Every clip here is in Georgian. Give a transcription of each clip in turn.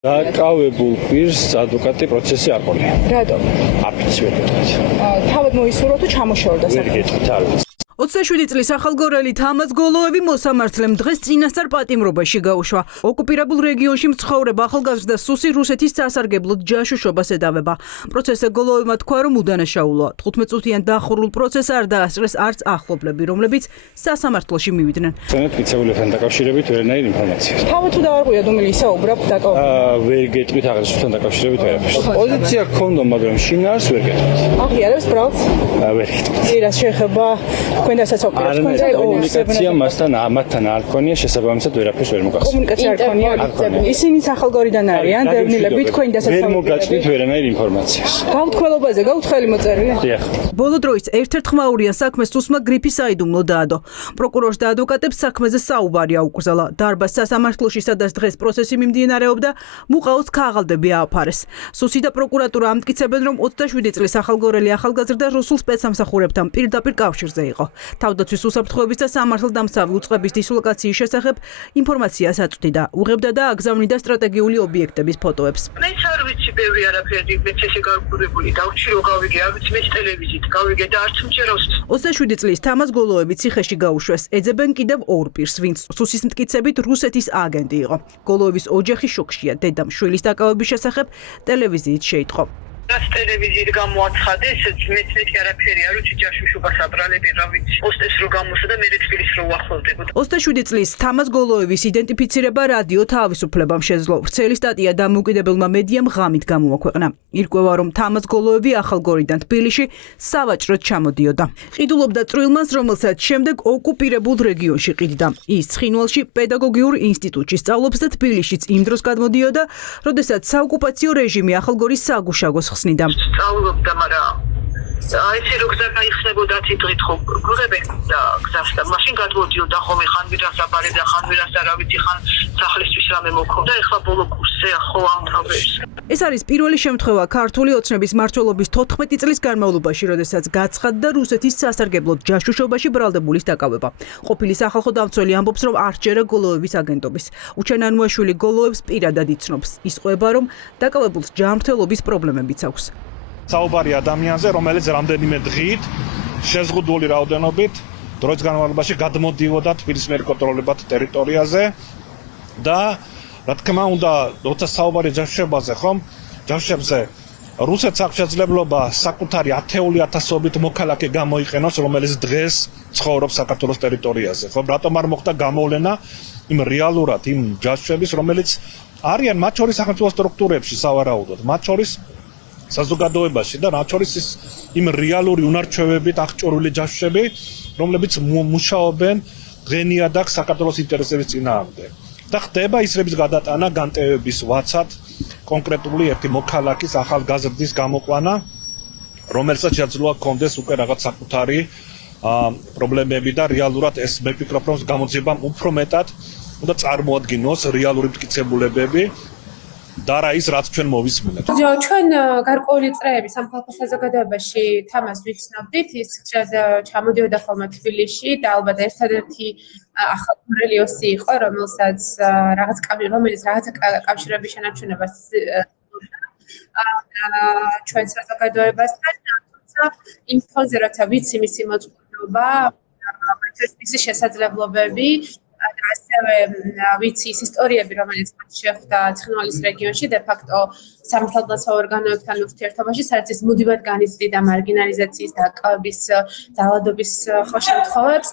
დაკავებულ პირს ადვოკატი პროცესი არ ყოლია. რატომ? არც ვერ გეტყვით. თავად მოისურვა თუ ჩამოშორდა ვერ გეტყვით, არ ვიცი. 27 წლის ახალგორელი თამაზ გოლოევი მოსამართლემ დღეს წინასწარ პატიმრობაში გაუშვა. ოკუპირებულ რეგიონში მცხოვრებ ახალგაზრდა სუსი რუსეთის სასარგებლოდ ჯაშუშობას ედავება. პროცესზე გოლოევმა თქვა, რომ უდანაშაულოა. 15 წუთიან დახურულ პროცესს არ დაასწრეს არც ახლობლები, რომლებიც სასამართლოში მივიდნენ. წონეთ მიცეულებთან დაკავშირებით ვერანაირ ინფორმაციას. თავად თუ დაარღვია დუმილი ისაუბრა დაკავებულ. ვერ გეტყვით აღნიშნულთან დაკავშირებით ვერაფერს. პოზიცია გქონდა, მაგრამ შინაარს ვერ გეტყვით. აღიარებს ბრალს? ვერ გეტყვით. ირას შეხება თქვენდასაც ოპერაციას არ კომუნიკაცია მასთან არ ქონია, შესაბამისად ვერაფერს ვერ მოგახსოვს. კომუნიკაცია არ ქონია. ისინი ახალგორიდან არიან, დევნილები თქვენდასაც ვერ მოგაწვით ვერანაირ ინფორმაციას. გაუთქველობაზე გაუთხრელი მოწერილი? დიახ. ბოლო დროის ერთ-ერთ ხმაურიან საქმეს თუსმა გრიფი საიდუმლო დაადო. პროკურორს და ადვოკატებს საქმეზე საუბარი აუკრძალა. დარბაზ სასამართლოში, სადაც დღეს პროცესი მიმდინარეობდა, მუყაოს ქაღალდები ააფარეს. სუსი და პროკურატურა ამტკიცებენ, რომ 27 წლის ახალგორელი ახალგაზრდა რუსულ სპეცსამსახურებთან პირდაპირ კავშირზე იყო. თავდაცვის უსაფრთხოების და სამართალდამცავი უწყების დისლოკაციის შესახებ ინფორმაციას აწვდიდა. უღებდა და აგზავნიდა სტრატეგიული ობიექტების ფოტოებს. მე არ ვიცი ბევრი არაფერი, მეც ესე გარკვეული დავჭი რომ გავიგე, არ ვიცი მეც ტელევიზიით გავიგე და არც მჯერავს. 27 წლის თამაზ გოლოევი ციხეში გაუშვეს. ეძებენ კიდევ ორ პირს, ვინც სუსის მტკიცებით რუსეთის აგენტი იყო. გოლოევის ოჯახი შოკშია. დედამ შვილის დაკავების შესახებ ტელევიზიით შეიტყო. რაც ტელევიზიით გამოაცხადე, ესეც მეც არაფერი არ ვიცი, ჯაშუშობას აბრალები რა ვიცი. ოსტეს რო გამოსა და მე თბილისს რო უახლოვდებოდა. 27 წლის თამაზ გოლოევის იდენტიფიცირება რადიო თავისუფლებამ შეძლო. ვრცელი სტატია დამოუკიდებელმა მედიამ ღამით გამოაქვეყნა. ირკვევა, რომ თამაზ გოლოევი ახალგორიდან თბილისში სავაჭროდ ჩამოდიოდა. ყიდულობდა წვრილმანს, რომელსაც შემდეგ ოკუპირებულ რეგიონში ყიდდა. ის ცხინვალში პედაგოგიურ ინსტიტუტში სწავლობს და თბილისშიც იმ დროს გადმოდიოდა, როდესაც საოკუპაციო რეჟიმი ახალგორის საგუშაგოს ხსნიდა. სწავლობდა, მაგრამ ესე რო გზა გაიხსნებოდა თითქოს ხო გუღებენ და გზას და მაშინ გადმოდიოდა ხოლმე ხან ვირას აბარებდა, ხან ვირას არ ვიცი, ხან სახლისთვის რამე მოქონდა, ეხლა ბოლო კურსზე ხო ამთავრებს. ეს არის პირველი შემთხვევა ქართული ოცნების მმართველობის 14 წლის განმავლობაში, როდესაც გაცხადდა რუსეთის სასარგებლოდ ჯაშუშობაში ბრალდებულის დაკავება. ყოფილი სახალხო დამცველი ამბობს, რომ არ სჯერა გოლოევის აგენტობის. უჩენანუაშვილი გოლოევს პირადად იცნობს. ის ყვება, რომ დაკავებულს ჯანმრთელობის პრობლემებიც აქვს. საუბარი ადამიანზე, რომელიც რამდენიმე დღით შეზღუდული რაოდენობით დროის განმავლობაში გადმოდიოდა თბილისის მერკონტროლებად ტერიტორიაზე და რა თქმა უნდა, როცა საუბარი ჯაშუშებაზე, ხომ? ჯაშუშებზე რუსეთს აქვს შესაძლებლობა საკუთარი ათეული ათასობით მოქალაქე გამოიყენოს, რომელიც დღეს ცხოვრობს საქართველოს ტერიტორიაზე, ხომ? რატომ არ მოხდა გამოვლენა იმ რეალურად იმ ჯაშუშების, რომელიც არიან მათ შორის სახელმწიფო სტრუქტურებში სავარაუდოდ, მათ შორის საზოგადოებაში და რაც შორის იმ რეალური უნარჩვევებით აღჭურვილი ჯაშუშები, რომლებიც მუშაობენ დღენიადაგ საქართველოს ინტერესების წინააღმდეგ. და ხდება ისრების გადატანა განტევების ვაცად კონკრეტული ერთი მოქალაქის ახალგაზრდის გამოყვანა, რომელსაც შეძლოა კონდეს უკვე რაღაც საკუთარი პრობლემები და რეალურად ეს მე ვფიქრობ, რომ გამოძიებამ უფრო მეტად უნდა წარმოადგინოს რეალური მტკიცებულებები და რა ის რაც ჩვენ მოვისმინეთ. ჩვენ გარკვეული წრეები სამხალხო საზოგადოებაში თამას ვიცნობდით, ის ჩამოდიოდა ხოლმე თბილისში და ალბათ ერთადერთი ახალგორელი ოსი იყო, რომელიც რაღაც კავშირების შენარჩუნებას ჩვენ საზოგადოებასთან, თუმცა იმ ფონზე რაცა ვიცი მისი მოწყობილობა, მისი შესაძლებლობები და ასევე ვიცი ის ისტორიები, რომელიც შეხვდა ცხინვალის რეგიონში, de facto სამართალდამცავ ორგანოებთან ურთიერთობაში, სადაც ის მუდმივად განიცდიდა მარგინალიზაციის და აკავების ძალადობის შემთხვევებს.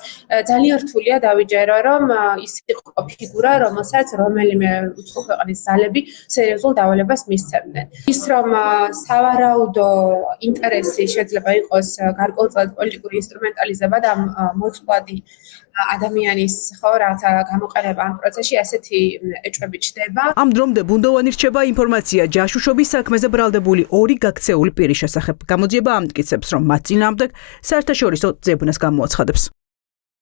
ძალიან რთულია დავიჯერო, რომ ის იყო ფიგურა, რომელსაც რომელიმე უცხო ქვეყნის ძალები სერიოზულ დავალებას მისცემდნენ. ის რომ სავარაუდო ინტერესი შეიძლება იყოს გარკვეულწილად პოლიტიკური ინსტრუმენტალიზება და მოწყვლადი ადამიანის ხო რათა გამოყენება ამ პროცესში ასეთი ეჭვები ჩდება. ამ დრომდე ბუნდოვანი რჩება ინფორმაცია ჯაშუშობის საქმეზე ბრალდებული ორი გაქცეული პირის შესახებ. გამოძიება ამტკიცებს, რომ მათ წინააღმდეგ საერთაშორისო ძებნას გამოაცხადებს.